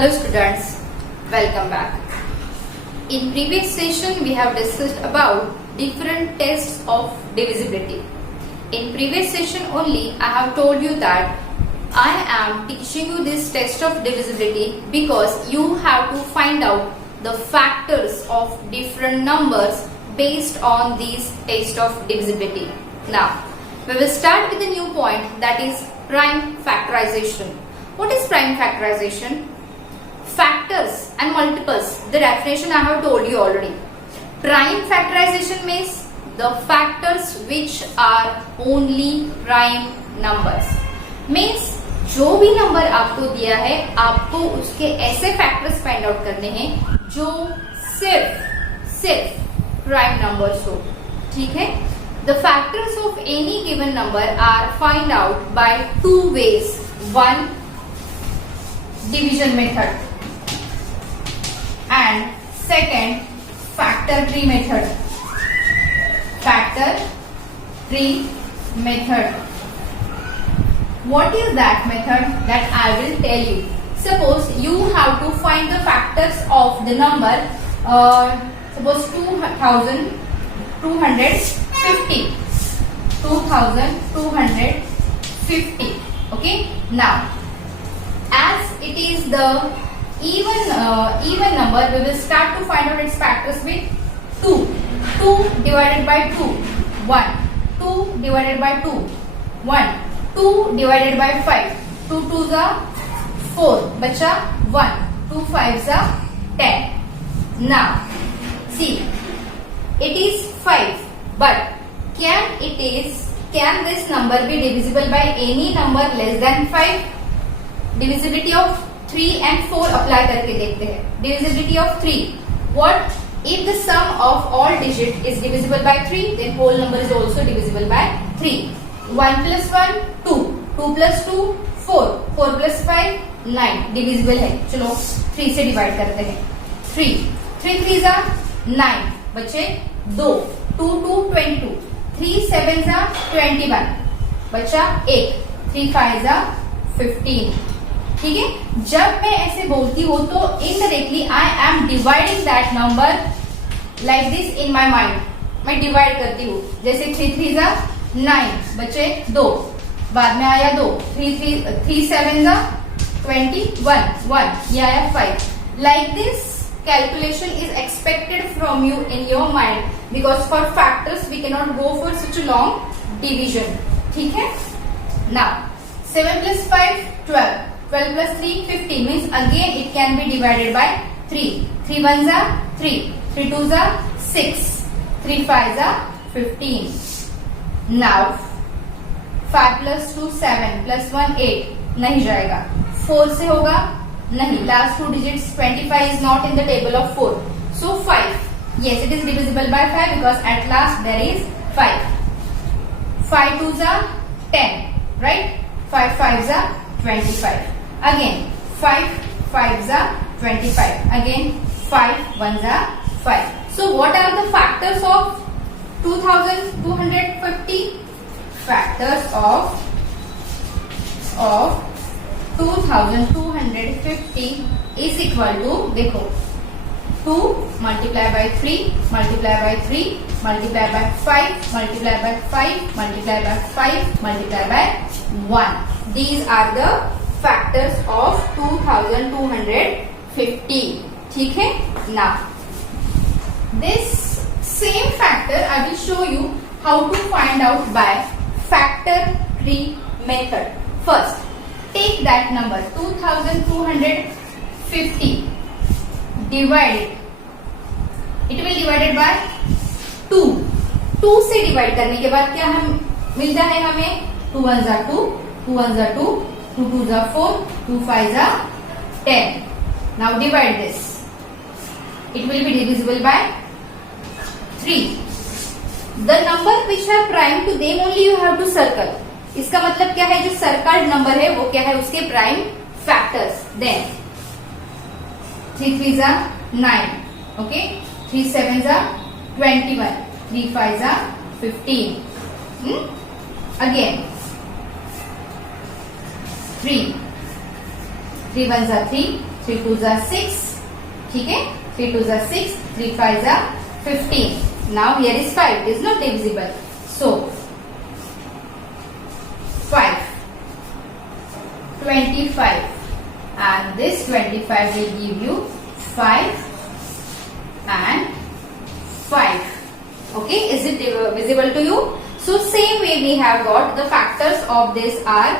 Hello students, welcome back. In previous session we have discussed about different tests of divisibility. In previous session only I have told you that I am teaching you this test of divisibility because you have to find out the factors of different numbers based on these tests of divisibility. Now we will start with a new point, that is prime factorization. What is prime factorization? Factors and multiples. The definition I have told you already. Prime factorization means the factors which are only prime numbers. Means जो भी number आपको दिया है आपको उसके ऐसे factors find out करने हैं जो सिर्फ प्राइम नंबर्स हो. ठीक है. The factors of any given number are find out by two ways. One, division method, and second, factor tree method. Factor tree method. What is that method? That I will tell you. Suppose you have to find the factors of the number. Suppose 2250. 2250. Okay. Now, as it is the even number, we will start to find out its factors with 2. 2 divided by 2, 1. 2 divided by 2, 1. 2 divided by 5, 2 2s are 4, बचा 1. 2 5s are 10. Now, see, it is 5, but can this number be divisible by any number less than 5? Divisibility of 3 and 4 apply करके देखते हैं. Divisibility of 3. What if the sum of all digits is divisible by 3? Then whole number is also divisible by 3. 1 plus 1 2, 2 plus 2 4, 4 plus 5 9. Divisible है. चलो 3 से divide करते हैं. 3 3s are 9, बचे 2. 2 2 22. 3 7s are 21, बचा 1. 3 5s are 15. ठीक है. जब मैं ऐसे बोलती हूँ तो indirectly I am dividing that number like this in my mind. मैं डिवाइड करती हूँ. जैसे 3 3s are 9, बचे 2, बाद में आया 2. 3 7s are 21, 1, ये आया 5. Like this calculation is expected from you in your mind because for factors we cannot go for such a long division. ठीक है. Now 7 plus 5 12, 12 plus 3 15 means again it can be divided by 3. 3 1s are 3, 3 2s are 6, 3 5s are 15. Now 5 plus 2 7 plus 1 8 नहीं जाएगा. 4 से होगा नहीं. Last two digits 25 is not in the table of 4. So 5. Yes, it is divisible by 5 because at last there is 5. 5 2s are 10, right? 5 5s are 25. Again 5 5s are 25. Again 5 1s are 5. So what are the factors of 2250? Factors of 2250 is equal to, देखो 2 multiply by 3 multiply by 3 multiply by 5 multiply by 5 multiply by 5 multiply by 1. These are the factors of 2250. ठीक है. Now this same factor I will show you how to find out by factor tree method. First, take that number 2250, divide it. It will divided by 2. 2 से divide करने के बाद क्या हम मिलता है हमें? 2 1s are 2, 2 1s are 2, 2 2s are 4, 2 5s are 10. Now divide this. It will be divisible by 3. The number which are prime to them only you have to circle. इसका मतलब क्या है? जो सर्कल्ड नंबर है वो क्या है? उसके prime factors. Then 3 3s are 9, okay. 3 7s are 21, 3 5s are 15. Again 3 1s are 3, 3 2 जा 6, ठीक है, 3 2 जा 6, 3 5 जा 15. Now here is 5, it is not divisible. So 5, 25, and this 25 will give you 5 and 5. Okay, is it visible to you? So same way we have got the factors of this are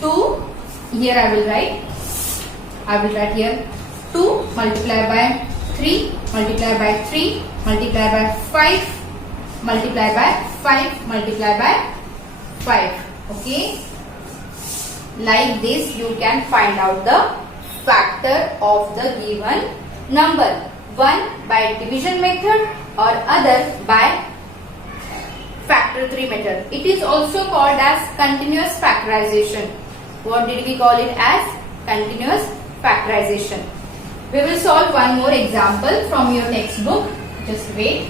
2. Here I will write here 2 multiplied by 3 multiplied by 3 multiplied by 5 multiplied by 5 multiplied by 5. Okay, like this you can find out the factor of the given number. One by division method or other by factor 3 method. It is also called as continuous factorization. What did we call it as? Continuous factorization. We will solve one more example from your textbook. Just wait.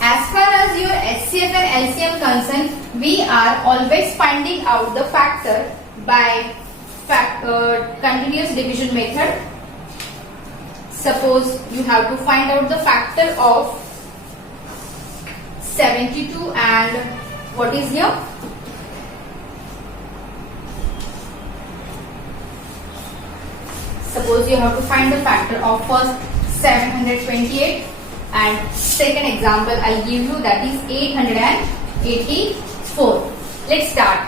As far as your HCF and LCM concerned, we are always finding out the factor by continuous division method. Suppose you have to find out the factor of 72 and what is here? Suppose you have to find the factor of first 728 and second example I'll give you, that is 884. Let's start.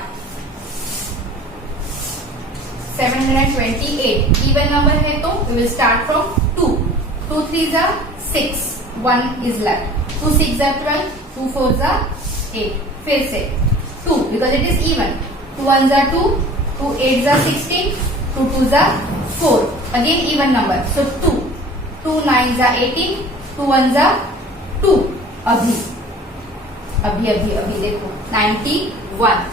728 even number है तो we will start from 2. 2 3s are 6, 1 is left. 2 6s are 12, 2 4s are 8. फिर से 2 because it is even. 2 1s are 2, 2 8s are 16, 2 2s are 4. Again even number. So 2, 2 9s are 18, 2 1s are 2. अभी देखो 91.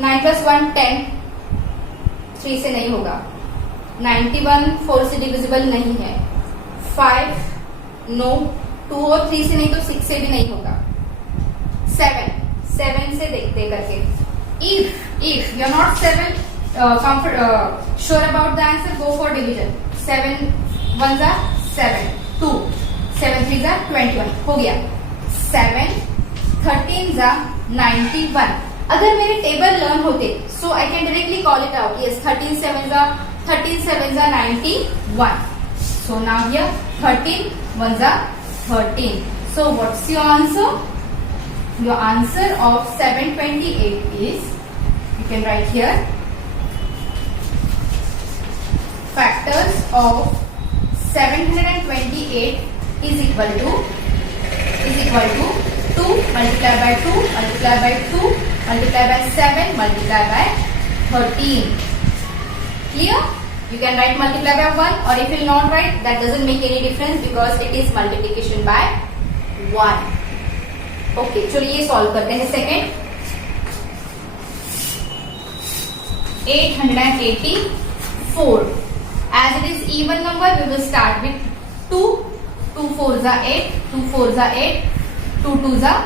9 plus 1 10. 3 से नहीं होगा. 91 4 से divisible नहीं है. 5 नो. 2 और 3 से नहीं तो 6 से भी नहीं होगा. 7 से देखते करके. If you are not sure about the answer, go for division. 7 1s are 7. 2 7 3s are 21. हो गया. 7 13s are 91. अगर मेरे टेबल लर्न होते so I can directly call it out. Yes, 13 7s are 91. So now here 13 1s are 13. So what's your answer? Your answer of 728 is, you can write here, factors of 728 is equal to 2 multiplied by 2 multiplied by 2 multiplied by 7 multiplied by 13. Clear? You can write multiply by 1, or if you will not write, that doesn't make any difference because it is multiplication by 1. Okay, चलिए ये solve करते हैं. Second 884. As it is even number, we will start with 2. 2 4s are 8. 2 4s are 8. 2 2s are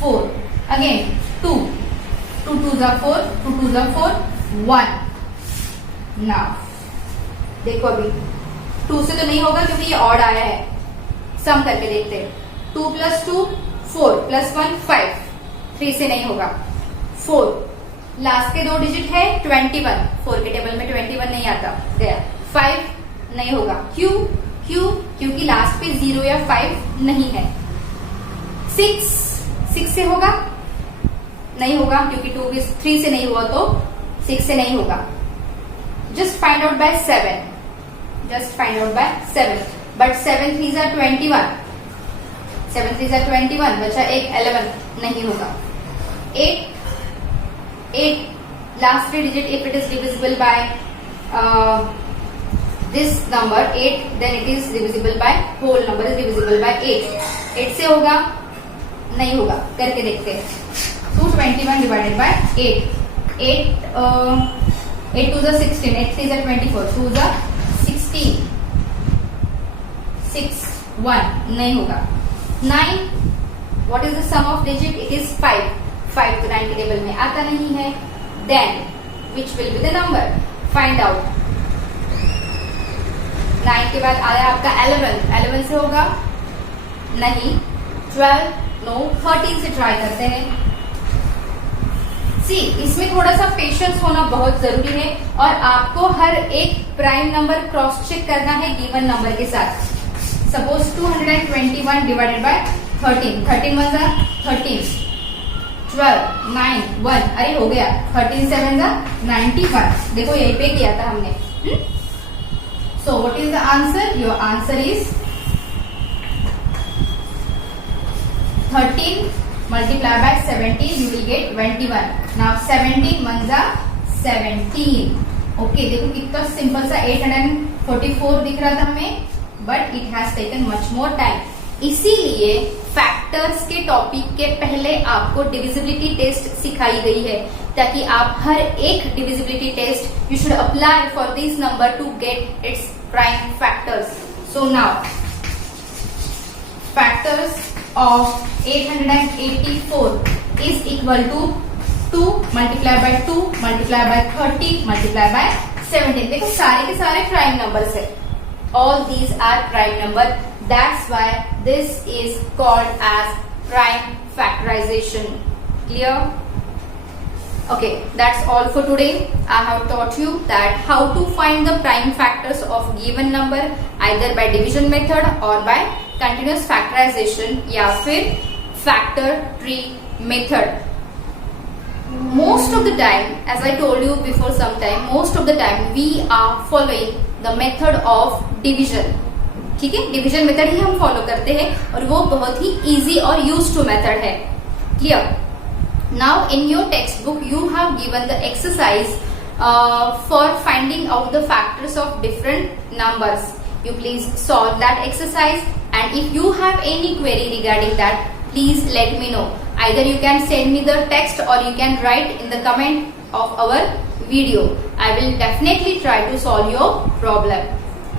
4. Again 2. 2 2s are 4. 2 2s are 4. 1. Now देखो अभी 2 से तो नहीं होगा क्योंकि ये ऑड आया है. सम करके देखते हैं. 2 plus 2 4 plus 1 5. 3 से नहीं होगा. 4 लास्ट के 2 डिजिट है 21. 4 के टेबल में 21 नहीं आता. गया. 5 नहीं होगा. क्यों? क्योंकि लास्ट पे 0 या 5 नहीं है. 6 से होगा? नहीं होगा क्योंकि 3 से नहीं हुआ तो 6 से नहीं होगा. Just find out by 7. But 7 3s are 21. 7 3s are 21. बचा एक 11. नहीं होगा. 8 last 3 digit, if it is divisible by this number 8, then it is divisible by whole number is divisible by 8. 8 से होगा? नहीं होगा. करके देखते हैं. 221 divided by 8. 8 2s are 16. 8 3s are 24. 2s are 16. 6 1 नहीं होगा. 9, what is the sum of digit? It is 5. 5 तो 9 के टेबल में आता नहीं है. Then which will be the number? Find out. 9 के बाद आया आपका 11. 11 से होगा नहीं. 12 नो. 13 से ट्राई करते हैं. सी, इसमें थोड़ा सा पेशेंस होना बहुत जरूरी है और आपको हर एक प्राइम नंबर क्रॉस चेक करना है गिवन नंबर के साथ. Suppose 221 divided by 13. 13 1 जा 13. 12 9 1. अरे हो गया. 13 7 जा 91. देखो यही पे किया था हमने. So what is the answer? Your answer is 13 multiply by 17, you will get 21. Now 17 1 जा 17. ओके, देखो कितना सिंपल सा 844 दिख रहा था हमें, but it has taken much more time. इसीलिए फैक्टर्स के टॉपिक के पहले आपको डिविजिबिलिटी टेस्ट सिखाई गई है, ताकि आप हर एक divisibility test you should apply for this number to get its prime factors. So now factors of 884 is equal to 2 multiply by 2 multiply by 30 multiply by 17. देखो सारे के सारे प्राइम नंबर्स है. All these are prime number. That's why this is called as prime factorization. Clear? Okay, that's all for today. I have taught you that how to find the prime factors of given number either by division method or by continuous factorization या फिर factor tree method. Most of the time, as I told you before some time, most of the time we are following the method of division. ठीक है, division method ही हम follow करते हैं और वो बहुत ही इजी और यूज टू मेथड है. Clear? Now in your textbook you have given the exercise for finding out the factors of different numbers. You please solve that exercise, and if you have any query regarding that, please let me know. Either you can send me the text or you can write in the comment of our video. I will definitely try to solve your problem.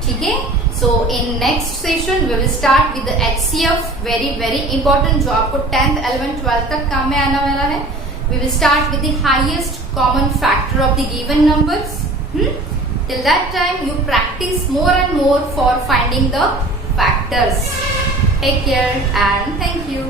ठीक है? So in next session we will start with the HCF, very important, जो आपको 10th 11th 12th तक काम में आने वाला है. We will start with the highest common factor of the given numbers. Till that time you practice more and more for finding the factors. Take care and thank you.